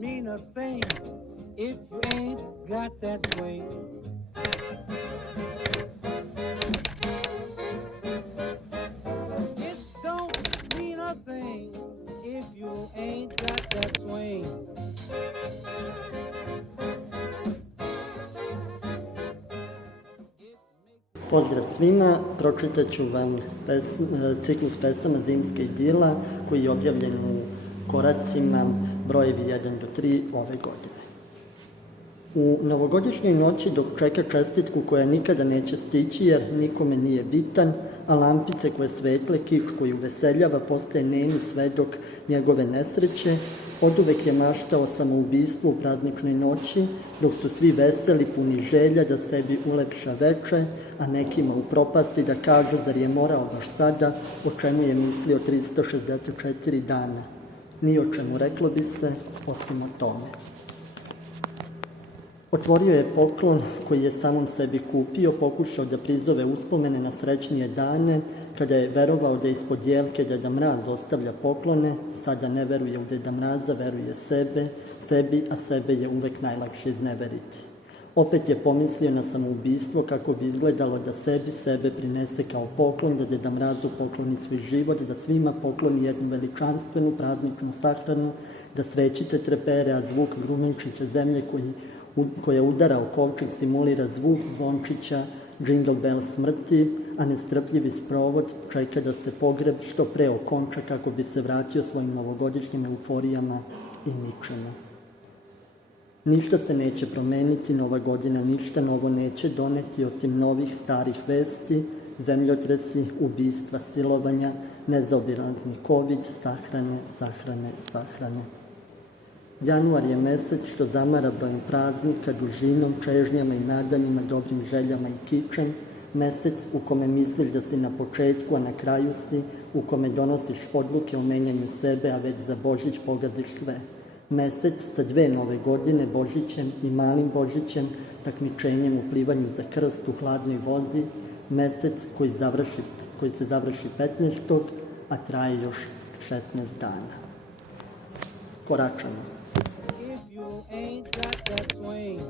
mean a thing if you ain't got that swing. It don't mean a thing if you ain't got that swing. Pozdrav svima, pročitat ću vam ciklus pesama Zimska idila koji je objavljen u koracima brojevi 1 do 3 ove godine. U novogodišnjoj noći dok čeka čestitku koja nikada neće stići jer nikome nije bitan, a lampice koje svetle, kiš koji uveseljava postaje nemi svedok njegove nesreće, oduvek je maštao samoubistvu u prazničnoj noći, dok su svi veseli, puni želja da sebi ulepša veče, a nekima u propasti da kažu zar je morao baš sada, o čemu je mislio 364 dana. Ni o čemu, reklo bi se, osim o tome. Otvorio je poklon koji je samom sebi kupio, pokušao da prizove uspomene na srećnije dane, kada je verovao da ispod jelke Deda Mraz ostavlja poklone, sada ne veruje u Deda Mraza, veruje sebi, a sebe je uvek najlakše izneveriti. Opet je pomislio na samoubistvo kako bi izgledalo da sebe prinese kao poklon, da Deda Mrazu pokloni svoj život, da svima pokloni jednu veličanstvenu prazničnu sahranu, da svećice trepere, a zvuk grumenčića zemlje koja udara o kovčeg simulira zvuk zvončića, džingl bell smrti, a nestrpljivi sprovod čeka da se pogreb što pre okonča kako bi se vratio svojim novogodišnjim euforijama i ničemu. Ništa se neće promeniti, nova godina ništa novo neće doneti osim novih starih vesti, zemljotresi, ubistva, silovanja, nezaobilazni covid, sahrane. Januar je mesec što zamara brojem praznika, dužinom, čežnjama i nadanjima, dobrim željama i kičem, mesec u kome misliš da si na početku, a na kraju si, u kome donosiš odluke o menjanju sebe, a već za Božić pogaziš sve. Mesec sa 2 nove godine, Božićem i malim Božićem, takmičenjem u plivanju za krst u hladnoj vodi, mesec koji se završi 15. a traje još 16 dana. Koračamo. If you ain't got that swing.